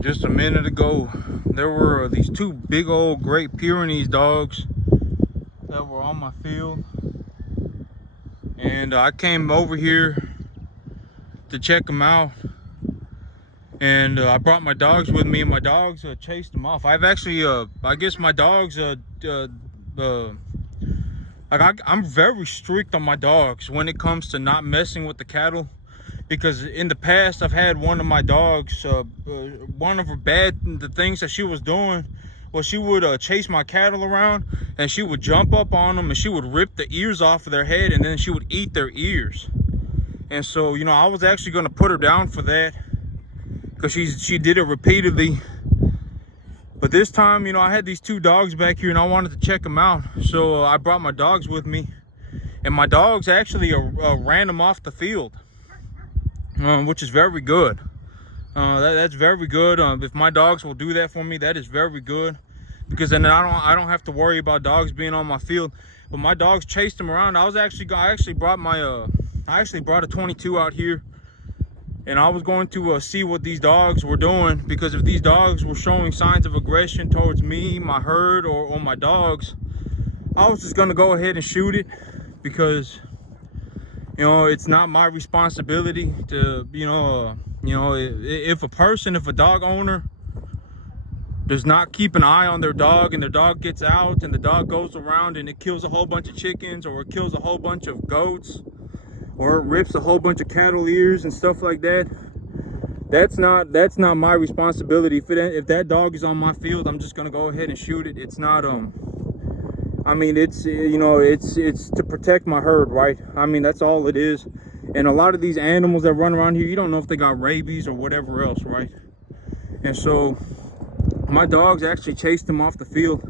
Just a minute ago, there were these two big old Great Pyrenees dogs that were on my field, and I came over here to check them out, and I brought my dogs with me, and my dogs chased them off. I've actually, I guess my dogs, I'm very strict on my dogs when it comes to not messing with the cattle. Because in the past, I've had one of my dogs, one of the things that she was doing was she would chase my cattle around, and she would jump up on them, and she would rip the ears off of their head, and then she would eat their ears. And so, you know, I was actually going to put her down for that, because she did it repeatedly. But this time, you know, I had these two dogs back here, and I wanted to check them out. So I brought my dogs with me, and my dogs actually ran them off the field. Which is very good. That's very good. If my dogs will do that for me, that is very good, because then I don't have to worry about dogs being on my field. But my dogs chased them around. I actually brought a 22 out here, and I was going to see what these dogs were doing, because if these dogs were showing signs of aggression towards me, my herd, or my dogs, I was just gonna go ahead and shoot it, because you know, it's not my responsibility to, if a dog owner does not keep an eye on their dog, and their dog gets out and the dog goes around and it kills a whole bunch of chickens, or it kills a whole bunch of goats, or it rips a whole bunch of cattle ears and stuff like that, that's not my responsibility. If that dog is on my field, I'm just gonna go ahead and shoot it. It's not it's to protect my herd, right? I mean, that's all it is. And a lot of these animals that run around here, you don't know if they got rabies or whatever else, right? And so my dogs actually chased them off the field.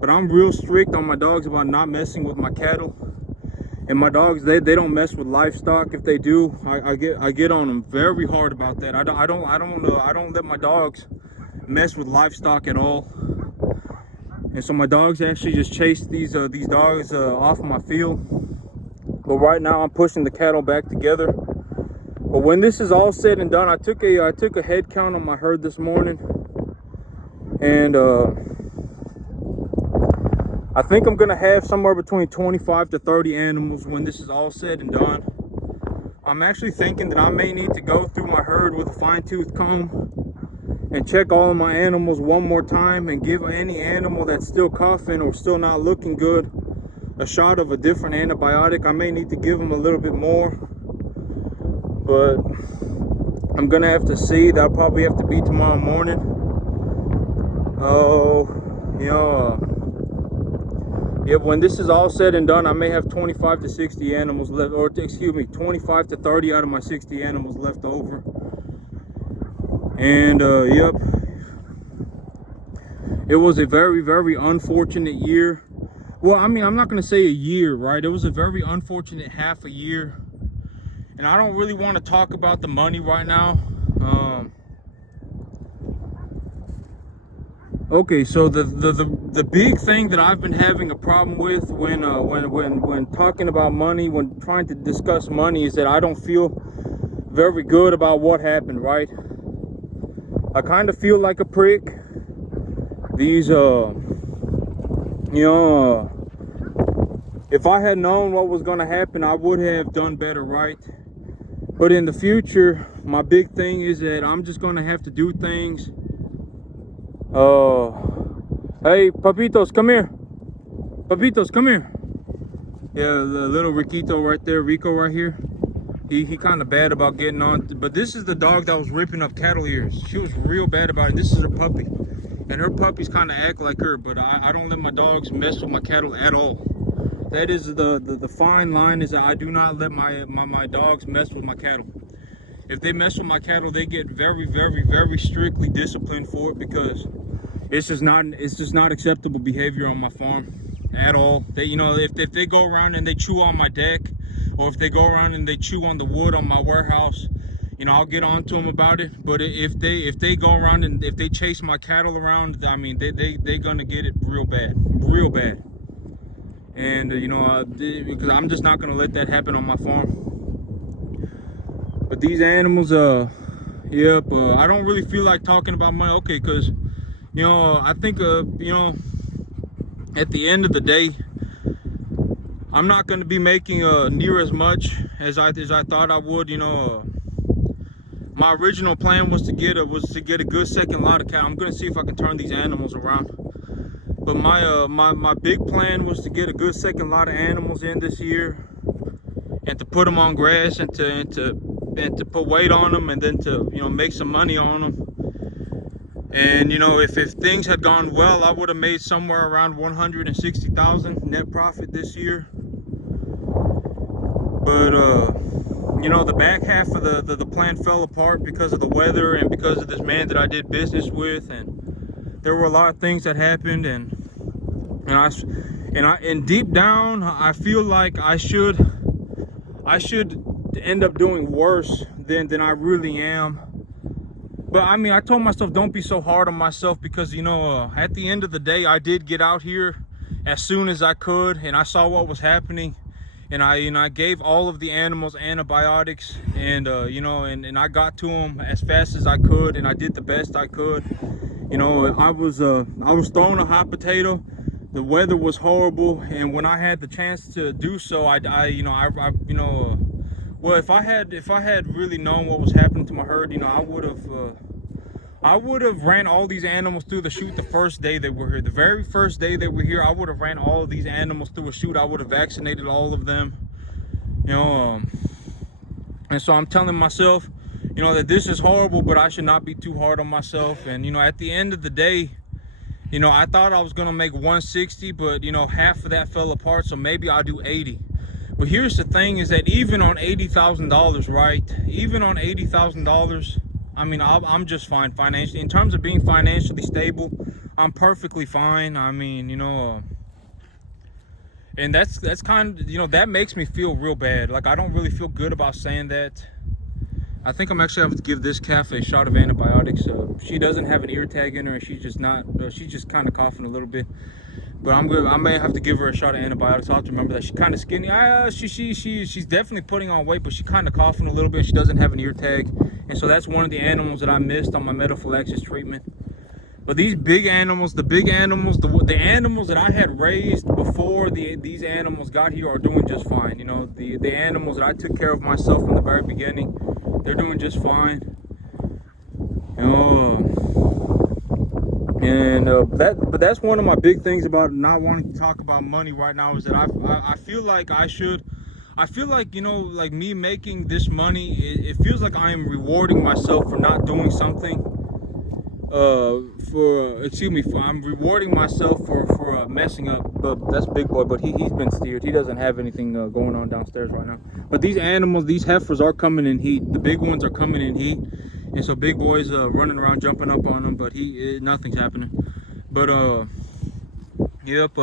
But I'm real strict on my dogs about not messing with my cattle. And my dogs, they don't mess with livestock. If they do, I get on them very hard about that. I don't let my dogs mess with livestock at all. And so my dogs actually just chased these dogs off of my field. But right now I'm pushing the cattle back together. But when this is all said and done, I took a head count on my herd this morning, and I think I'm gonna have somewhere between 25 to 30 animals when this is all said and done. I'm actually thinking that I may need to go through my herd with a fine-tooth comb and check all of my animals one more time, and give any animal that's still coughing or still not looking good a shot of a different antibiotic. I may need to give them a little bit more, but I'm gonna have to see. That'll probably have to be tomorrow morning. When this is all said and done, I may have 25 to 60 animals left, or excuse me, 25 to 30 out of my 60 animals left over. And yep, it was a very, very unfortunate year. Well, I mean, I'm not gonna say a year, right? It was a very unfortunate half a year, and I don't really want to talk about the money right now. Okay, so the big thing that I've been having a problem with when talking about money, when trying to discuss money, is that I don't feel very good about what happened, right? I kind of feel like a prick. These, if I had known what was going to happen, I would have done better, right? But in the future, my big thing is that I'm just going to have to do things. Hey, Papitos, come here. Papitos, come here. Yeah, the little Riquito right there, Rico right here. He kind of bad about getting on, but this is the dog that was ripping up cattle ears. She was real bad about it. This is her puppy, and her puppies kind of act like her, but I don't let my dogs mess with my cattle at all. That is the fine line, is that I do not let my dogs mess with my cattle. If they mess with my cattle, they get very, very, very strictly disciplined for it, because it's just not acceptable behavior on my farm at all. They, if they go around and they chew on my deck, or if they go around and they chew on the wood on my warehouse, I'll get on to them about it. But if they go around and if they chase my cattle around, I mean, they're gonna get it real bad. And because I'm just not gonna let that happen on my farm. But these animals, Yep. I don't really feel like talking about money. Okay, because I think at the end of the day, I'm not going to be making near as much as I thought I would. My original plan was to get a good second lot of cattle. I'm going to see if I can turn these animals around. But my big plan was to get a good second lot of animals in this year, and to put them on grass, and to put weight on them, and then to make some money on them. And if things had gone well, I would have made somewhere around 160,000 net profit this year. But the back half of the plan fell apart because of the weather and because of this man that I did business with, and there were a lot of things that happened, and deep down I feel like I should end up doing worse than I really am. But I mean, I told myself don't be so hard on myself, because at the end of the day, I did get out here as soon as I could, and I saw what was happening, and I gave all of the animals antibiotics, and and I got to them as fast as I could, and I did the best I could. I was throwing a hot potato. The weather was horrible, and when I had the chance to do so, well, if I had really known what was happening to my herd, I would have ran all these animals through the chute the first day they were here. The very first day they were here, I would have ran all of these animals through a chute. I would have vaccinated all of them. And so I'm telling myself, that this is horrible, but I should not be too hard on myself. And at the end of the day, I thought I was gonna make 160, but half of that fell apart, so maybe I'll do 80. But here's the thing, is that even on $80,000, right? Even on $80,000, I mean, I'm just fine financially. In terms of being financially stable, I'm perfectly fine. I mean, and that's kind of, that makes me feel real bad. Like, I don't really feel good about saying that. I think I'm actually having to give this calf a shot of antibiotics. She doesn't have an ear tag in her, and she's just kind of coughing a little bit. But I may have to give her a shot of antibiotics. I'll have to remember that. She's kind of skinny. She's definitely putting on weight, but she's kind of coughing a little bit. She doesn't have an ear tag, and so that's one of the animals that I missed on my metaphylaxis treatment. But these big animals, the animals that I had raised before these animals got here are doing just fine. The animals that I took care of myself from the very beginning, they're doing just fine. But that's one of my big things about not wanting to talk about money right now, is that I feel like I feel like like me making this money, it feels like I am rewarding myself for not doing something. I'm rewarding myself for messing up. But that's Big Boy, but he's been steered. He doesn't have anything going on downstairs right now. But these animals, these heifers are coming in heat. The big ones are coming in heat. And so Big Boy's running around, jumping up on them, but nothing's happening. But yep.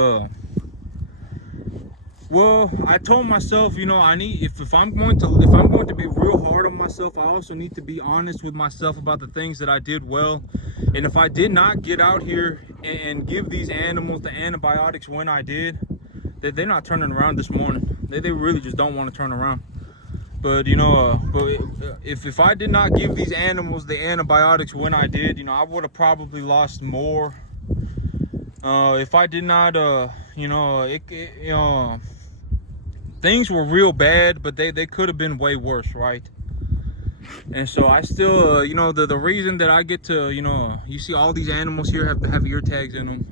Well, I told myself, I need, if I'm going to be real hard on myself, I also need to be honest with myself about the things that I did well. And if I did not get out here and give these animals the antibiotics when I did, they're not turning around this morning. They really just don't want to turn around. But if I did not give these animals the antibiotics when I did, I would have probably lost more. If I did not, things were real bad, but they could have been way worse, right? And so I still, the reason that I get to, you see all these animals here have ear tags in them.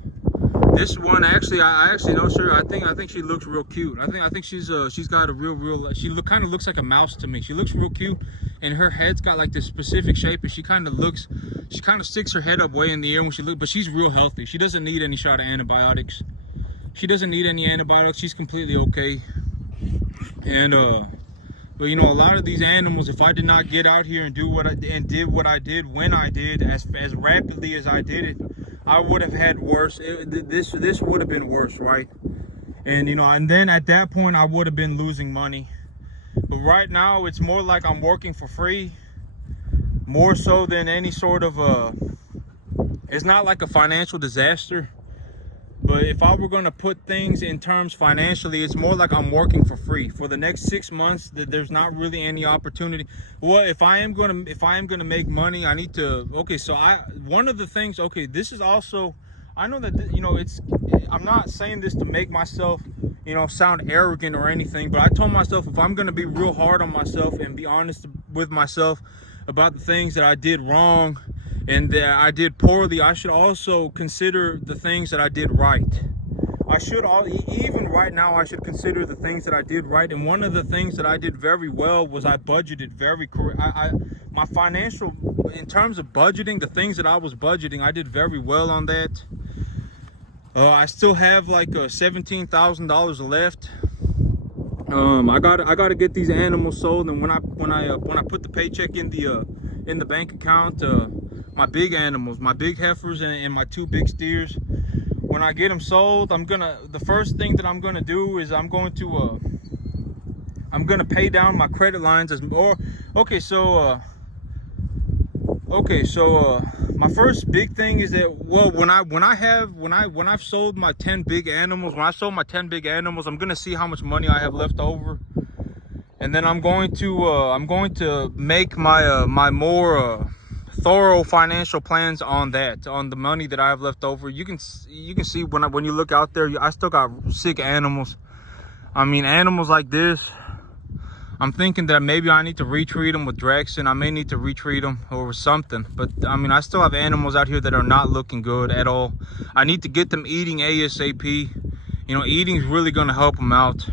This one, actually, I actually know her. I think she looks real cute. I think she's got a real. She kind of looks like a mouse to me. She looks real cute, and her head's got like this specific shape, and she kind of sticks her head up way in the air when she looks. But she's real healthy. She doesn't need any shot of antibiotics. She doesn't need any antibiotics. She's completely okay. And but a lot of these animals, if I did not get out here and did what I did when I did, as rapidly as I did it, I would have had worse. This would have been worse, right? And and then at that point I would have been losing money. But right now it's more like I'm working for free, more so than any sort of it's not like a financial disaster, But if I were going to put things in terms financially, it's more like I'm working for free for the next 6 months. There's not really any opportunity. Well, if I am going to make money, I need to. Okay, so one of the things. Okay, this is also. I know that, you know, I'm not saying this to make myself, you know, sound arrogant or anything, but I told myself if I'm going to be real hard on myself and be honest with myself about the things that I did wrong and that I did poorly, I should also consider the things that I did right. Even right now, I should consider the things that I did right. And one of the things that I did very well was I budgeted very correct. My financial, in terms of budgeting, the things that I was budgeting, I did very well on that. I still have like $17,000 left. I gotta get these animals sold, and when I put the paycheck in the bank account, my big animals, my big heifers and my 2 big steers, when I get them sold, the first thing that I'm gonna do is I'm gonna pay down my credit lines my first big thing is that, well, when I've sold my 10 big animals, I'm gonna see how much money I have left over, and then I'm going to make my my more thorough financial plans on the money that I have left over. You can see when you look out there, I still got sick animals. I mean, animals like this, I'm thinking that maybe I need to retreat them with Draxxin. I may need to retreat them or something. But I mean, I still have animals out here that are not looking good at all. I need to get them eating ASAP. You know, eating's really going to help them out.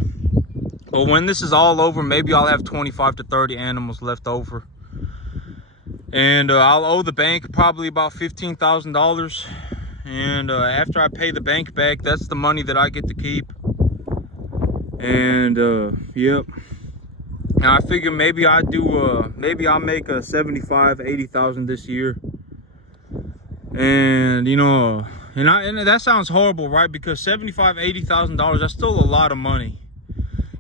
But when this is all over, maybe I'll have 25 to 30 animals left over. And I'll owe the bank probably about $15,000. And after I pay the bank back, that's the money that I get to keep. And yep. Now I figure maybe I'll make a 75, 80,000 this year. And you know, and that sounds horrible, right? Because $75,000, $80,000, that's still a lot of money.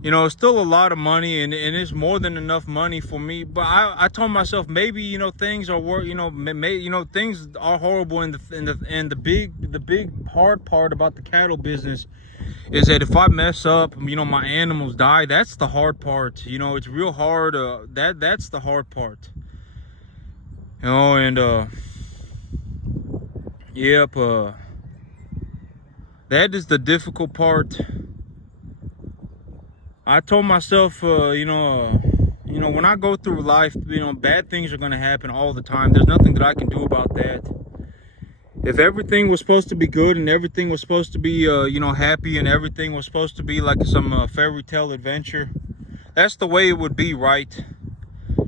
You know, it's still a lot of money, and it's more than enough money for me. But I told myself maybe, you know, things are things are horrible, and the big hard part about the cattle business is that if I mess up, you know, my animals die. That's the hard part. You know, it's real hard. That's the hard part. You know, and yep, that is the difficult part. I told myself, you know, when I go through life, you know, bad things are gonna happen all the time. There's nothing that I can do about that. If everything was supposed to be good and everything was supposed to be, you know, happy, and everything was supposed to be like some fairy tale adventure, that's the way it would be, right?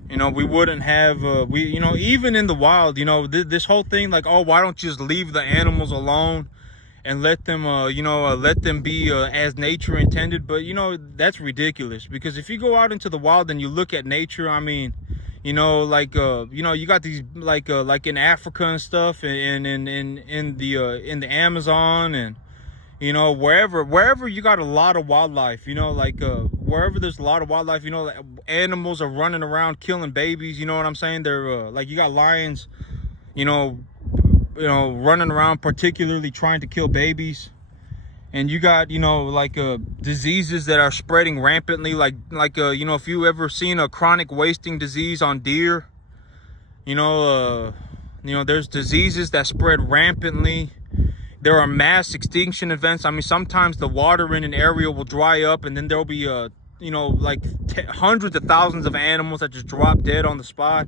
You know, we wouldn't have, you know, even in the wild, you know, this whole thing, like, oh, why don't you just leave the animals alone and let them, you know, let them be as nature intended? But, you know, that's ridiculous, because if you go out into the wild and you look at nature, I mean, you know, like, you know, you got these, like in Africa and stuff, and in the Amazon, and, you know, wherever you got a lot of wildlife, you know, like, wherever there's a lot of wildlife, you know, animals are running around killing babies, you know what I'm saying? They're, like, you got lions, you know, running around particularly trying to kill babies. And you got, you know, like diseases that are spreading rampantly, like you know, if you ever seen a chronic wasting disease on deer, you know, there's diseases that spread rampantly. There are mass extinction events. I mean, sometimes the water in an area will dry up, and then there'll be you know, like hundreds of thousands of animals that just drop dead on the spot.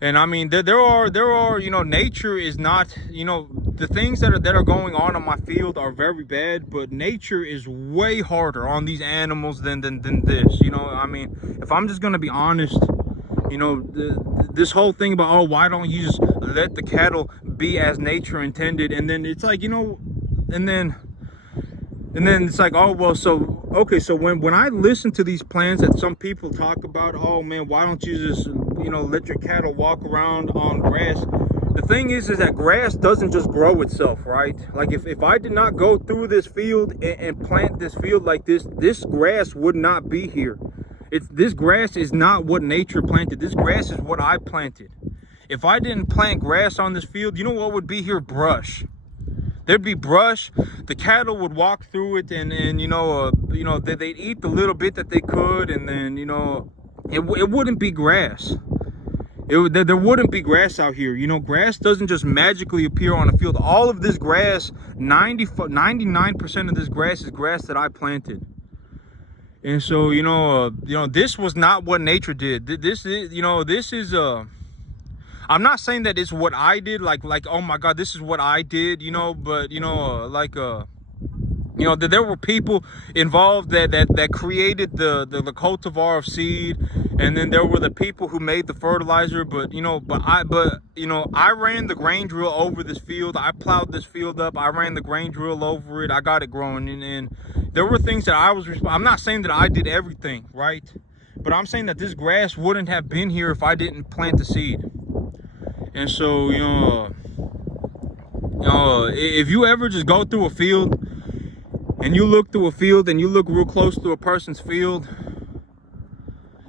And I mean, there are, you know, nature is not, you know, the things that are going on my field are very bad, but nature is way harder on these animals than this, you know. I mean, if I'm just gonna be honest, you know, this whole thing about, oh, why don't you just let the cattle be as nature intended? And then it's like, you know, and then it's like, oh, well, so okay, so when I listen to these plans that some people talk about, oh man, why don't you just, you know, let your cattle walk around on grass? The thing is that grass doesn't just grow itself, right? Like, if I did not go through this field and plant this field like this grass would not be here. This grass is not what nature planted. This grass is what I planted. If I didn't plant grass on this field, you know what would be here? Brush. there'd be brush. The cattle would walk through it, and they'd eat the little bit that they could, and then it wouldn't be grass. There wouldn't be grass out here. Grass doesn't just magically appear on a field. All of this grass, 99% of this grass is grass that I planted. And so, this was not what nature did. This is, I'm not saying that it's what I did, like, oh my God, this is what I did, but, there were people involved that created the cultivar of seed, and then there were the people who made the fertilizer. But I ran the grain drill over this field. I plowed this field up. I ran the grain drill over it. I got it growing, and there were things that I was responsible. I'm not saying that I did everything right, but I'm saying that this grass wouldn't have been here if I didn't plant the seed. And so, if you ever just go through a field and you look through a field and you look real close to a person's field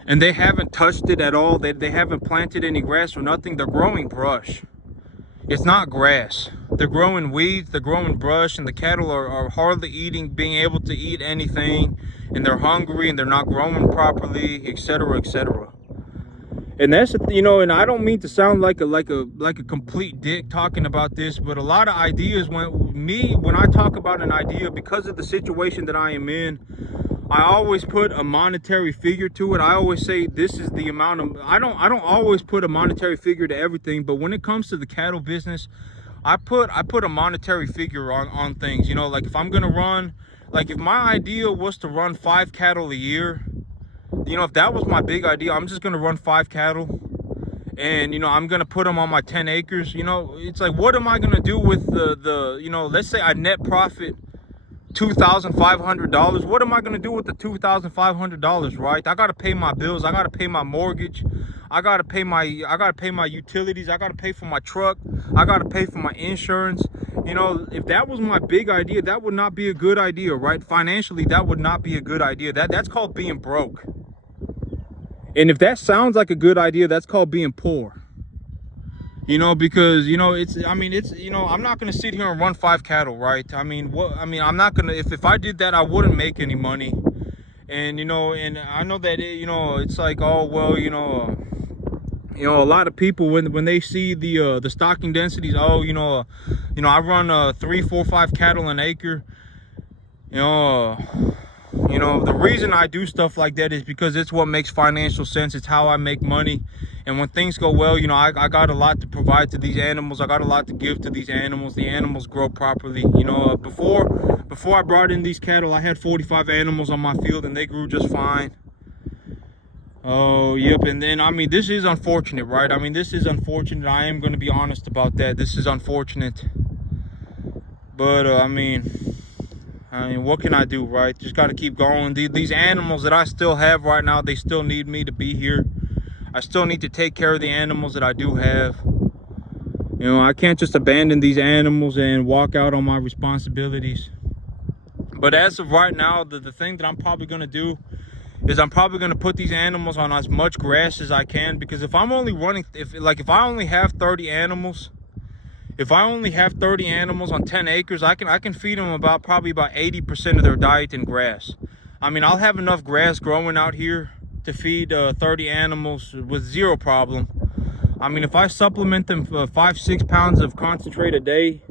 and they haven't touched it at all, they haven't planted any grass or nothing, they're growing brush. It's not grass. They're growing weeds, they're growing brush, and the cattle are hardly being able to eat anything, and they're hungry and they're not growing properly, etc., etc. And that's, and I don't mean to sound like a complete dick talking about this, but a lot of ideas, when I talk about an idea, because of the situation that I am in, I always put a monetary figure to it. I always say this is the amount of, I don't always put a monetary figure to everything, but when it comes to the cattle business, I put a monetary figure on things. Like if I'm gonna run, like if my idea was to run 5 cattle a year, if that was my big idea, I'm just gonna run 5 cattle, and I'm gonna put them on my 10 acres. It's like, what am I gonna do with the let's say I net profit $2,500. What am I gonna do with the $2,500, right? I gotta pay my bills, I gotta pay my mortgage, I gotta pay my utilities, I gotta pay for my truck, I gotta pay for my insurance. If that was my big idea, that would not be a good idea, right? Financially, that would not be a good idea. That's called being broke. And if that sounds like a good idea, that's called being poor. Because I'm not gonna sit here and run 5 cattle, right? I'm not gonna, if I did that, I wouldn't make any money. And and I know that it's like, oh well, a lot of people, when they see the stocking densities, oh I run 3, 4, 5 cattle an acre. The reason I do stuff like that is because it's what makes financial sense. It's how I make money. And when things go well, I got a lot to provide to these animals. I got a lot to give to these animals. The animals grow properly. Before I brought in these cattle, I had 45 animals on my field, and they grew just fine. Oh, yep. And then, this is unfortunate, right? This is unfortunate. I am going to be honest about that. This is unfortunate. But, what can I do, right? Just got to keep going. These animals that I still have right now, they still need me to be here. I still need to take care of the animals that I do have. I can't just abandon these animals and walk out on my responsibilities. But as of right now, the thing that I'm probably going to do is I'm probably going to put these animals on as much grass as I can, because if I'm only running, if I only have 30 animals, if I only have 30 animals on 10 acres, I can feed them probably about 80% of their diet in grass. I'll have enough grass growing out here to feed 30 animals with zero problem. If I supplement them 5-6 pounds of concentrate a day,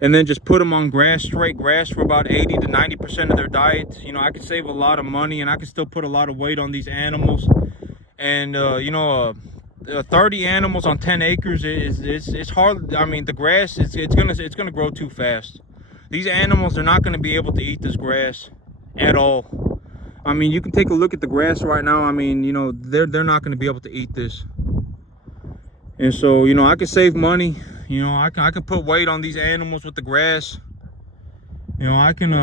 and then just put them on grass, straight grass, for about 80 to 90% of their diet, I could save a lot of money, and I could still put a lot of weight on these animals. And 30 animals on 10 acres it's hard. The grass, it's gonna grow too fast. These animals are not gonna be able to eat this grass at all. You can take a look at the grass right now. They're not gonna be able to eat this. And so I can save money. I can put weight on these animals with the grass. I can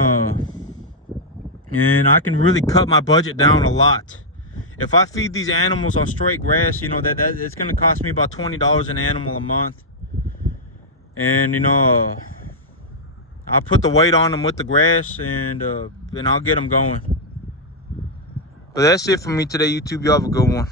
really cut my budget down a lot. If I feed these animals on straight grass, that it's gonna cost me about $20 an animal a month. And I'll put the weight on them with the grass, and I'll get them going. But that's it for me today, YouTube. Y'all have a good one.